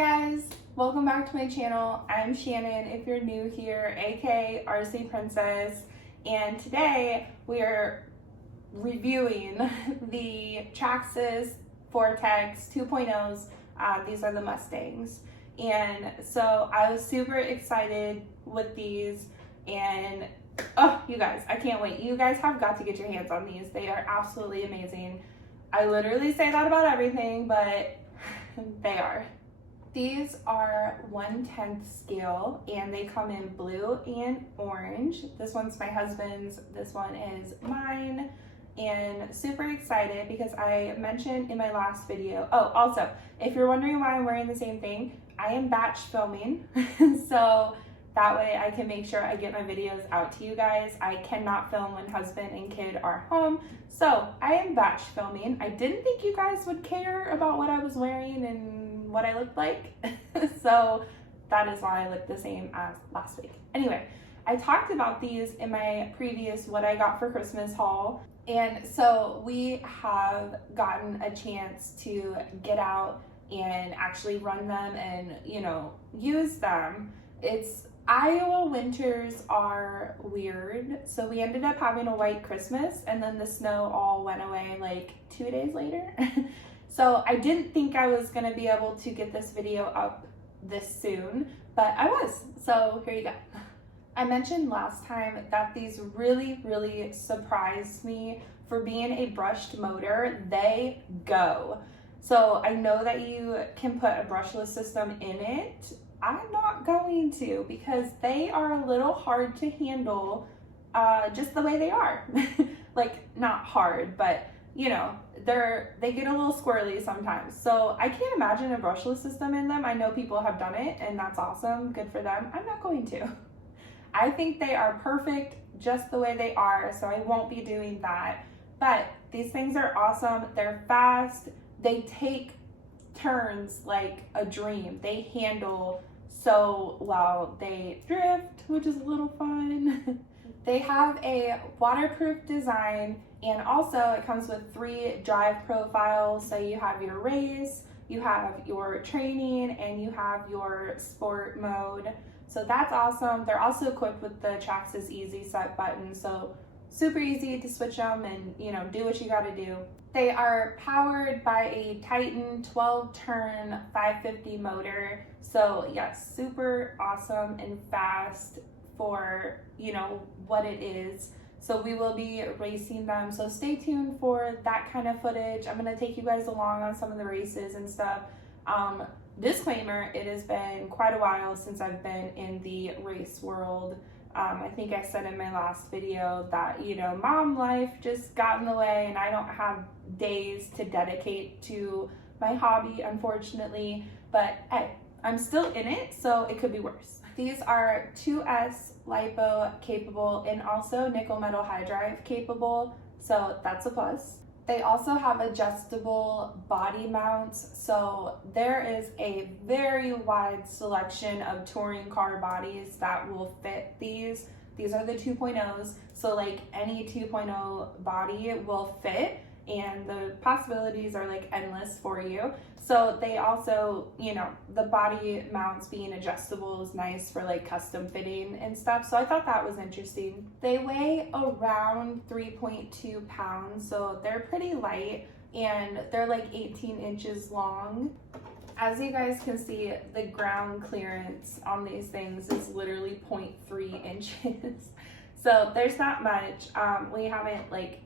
guys, welcome back to my channel. I'm Shannon if you're new here, aka RC Princess, and today we are reviewing the Traxxas 4-Tecs 2.0s. These are the Mustangs, and so I was super excited with these, and oh, you guys, I can't wait. You guys have got to get your hands on these. They are absolutely amazing. I literally say that about everything, but they are. These are 1/10 scale and they come in blue and orange. This one's my husband's, this one is mine, and super excited because I mentioned in my last video. Oh, also, if you're wondering why I'm wearing the same thing, I am batch filming. So that way I can make sure I get my videos out to you guys. I cannot film when husband and kid are home. So I am batch filming. I didn't think you guys would care about what I was wearing and what I looked like. So that is why I look the same as last week. Anyway, I talked about these in my previous what I got for Christmas haul. And so we have gotten a chance to get out and actually run them and, use them. Iowa winters are weird, so we ended up having a white Christmas and then the snow all went away like 2 days later. So I didn't think I was going to be able to get this video up this soon, but I was. So here you go. I mentioned last time that these really surprised me for being a brushed motor. They go. So I know that you can put a brushless system in it. I'm not going to because they are a little hard to handle just the way they are. Like, not hard, but they get a little squirrely sometimes. So I can't imagine a brushless system in them. I know people have done it and that's awesome. Good for them. I'm not going to. I think they are perfect just the way they are, so I won't be doing that. But these things are awesome. They're fast. They take turns like a dream. They handle so well. They drift, which is a little fun. They have a waterproof design, and also it comes with 3 drive profiles. So you have your race, you have your training, and you have your sport mode. So that's awesome. They're also equipped with the Traxxas Easy Set button, so super easy to switch them and do what you gotta do. They are powered by a Titan 12-turn 550 motor. So yes, super awesome and fast for what it is. So we will be racing them, so stay tuned for that kind of footage. I'm gonna take you guys along on some of the races and stuff. Disclaimer, it has been quite a while since I've been in the race world. I think I said in my last video that, mom life just got in the way and I don't have days to dedicate to my hobby, unfortunately. But hey, I'm still in it, so it could be worse. These are 2S LiPo capable and also nickel metal hydride capable, so that's a plus. They also have adjustable body mounts, so there is a very wide selection of touring car bodies that will fit these. These are the 2.0s, so like any 2.0 body will fit, and the possibilities are like endless for you. So they also, the body mounts being adjustable is nice for like custom fitting and stuff. So I thought that was interesting. They weigh around 3.2 pounds, so they're pretty light and they're like 18 inches long. As you guys can see, the ground clearance on these things is literally 0.3 inches. So there's not much. We haven't like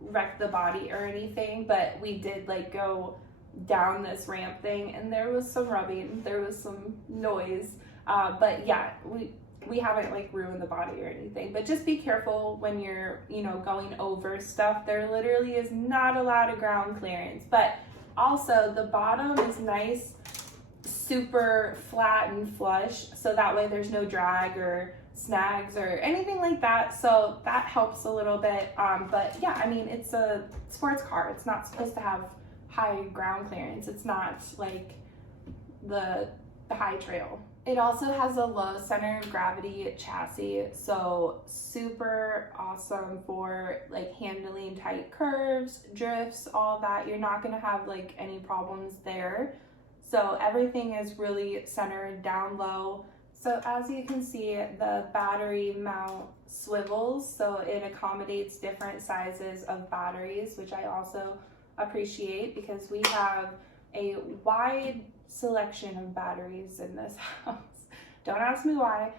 wrecked the body or anything, but we did like go down this ramp thing and there was some rubbing, there was some noise, but yeah, we haven't like ruined the body or anything. But just be careful when you're going over stuff. There literally is not a lot of ground clearance, but also the bottom is nice, super flat and flush, so that way there's no drag or snags or anything like that, so that helps a little bit. But yeah, I mean, it's a sports car. It's not supposed to have high ground clearance. It's not like the high trail. It also has a low center of gravity chassis, so super awesome for like handling tight curves, drifts, all that. You're not gonna have like any problems there. So everything is really centered down low. So as you can see, the battery mount swivels, so it accommodates different sizes of batteries, which I also appreciate because we have a wide selection of batteries in this house. Don't ask me why,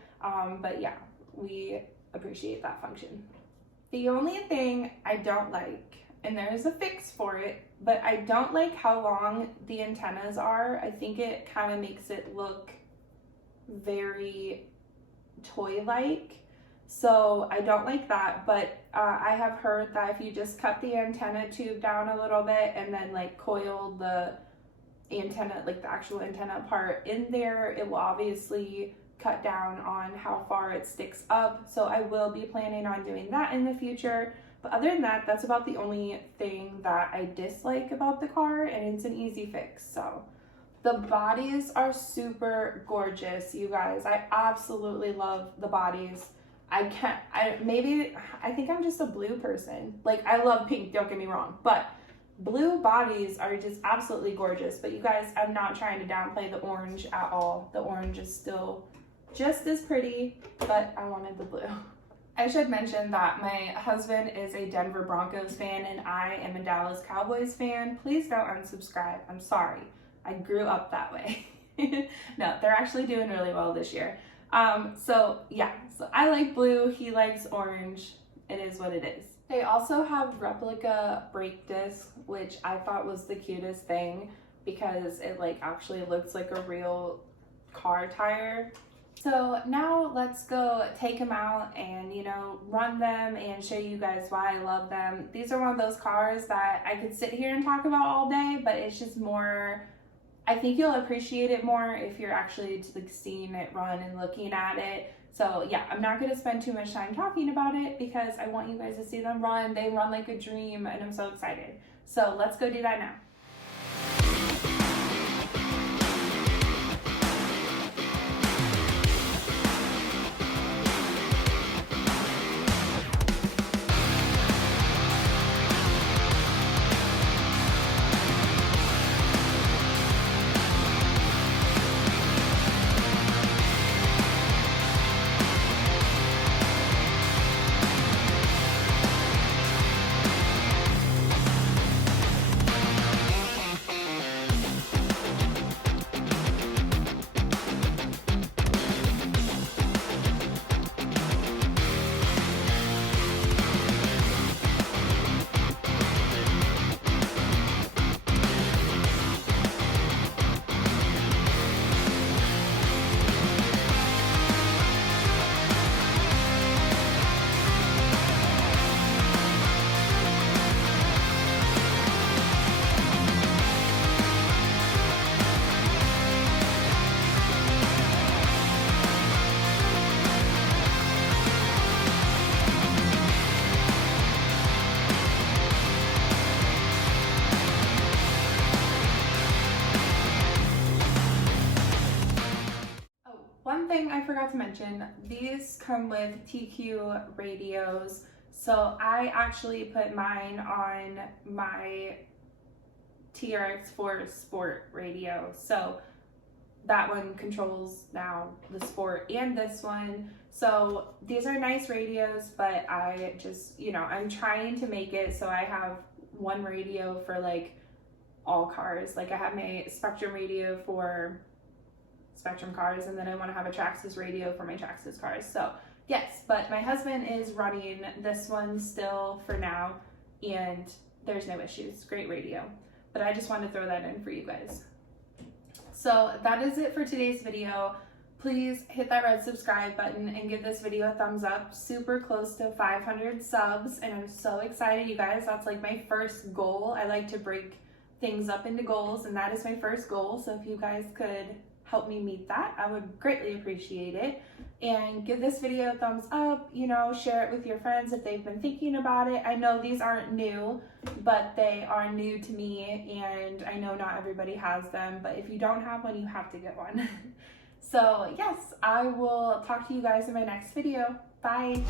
but yeah, we appreciate that function. The only thing I don't like, and there is a fix for it, but I don't like how long the antennas are. I think it kind of makes it look very toy-like, so I don't like that. But I have heard that if you just cut the antenna tube down a little bit and then like coil the antenna, like the actual antenna part in there, it will obviously cut down on how far it sticks up. So I will be planning on doing that in the future. But other than that, that's about the only thing that I dislike about the car, and it's an easy fix. So the bodies are super gorgeous, you guys. I absolutely love the bodies. I think I'm just a blue person. Like, I love pink, don't get me wrong, but blue bodies are just absolutely gorgeous. But you guys, I'm not trying to downplay the orange at all. The orange is still just as pretty, but I wanted the blue. I should mention that my husband is a Denver Broncos fan and I am a Dallas Cowboys fan. Please don't unsubscribe. I'm sorry. I grew up that way. No, they're actually doing really well this year. So yeah, so I like blue, he likes orange. It is what it is. They also have replica brake discs, which I thought was the cutest thing because it like actually looks like a real car tire. So now let's go take them out and, you know, run them and show you guys why I love them. These are one of those cars that I could sit here and talk about all day, but it's just more, I think you'll appreciate it more if you're actually like seeing it run and looking at it. So yeah, I'm not going to spend too much time talking about it because I want you guys to see them run. They run like a dream and I'm so excited. So let's go do that now. One thing I forgot to mention, these come with TQ radios. So I actually put mine on my TRX4 Sport radio. So that one controls now the Sport and this one. So these are nice radios, but I just, you know, I'm trying to make it so I have one radio for like all cars. Like I have my Spectrum radio for Spectrum cars, and then I want to have a Traxxas radio for my Traxxas cars. So yes, but my husband is running this one still for now, and there's no issues. Great radio. But I just wanted to throw that in for you guys. So that is it for today's video. Please hit that red subscribe button and give this video a thumbs up. Super close to 500 subs, and I'm so excited, you guys. That's like my first goal. I like to break things up into goals, and that is my first goal. So if you guys could help me meet that, I would greatly appreciate it. And give this video a thumbs up, you know, share it with your friends if they've been thinking about it. I know these aren't new, but they are new to me, and I know not everybody has them, but if you don't have one, you have to get one. So yes, I will talk to you guys in my next video. Bye.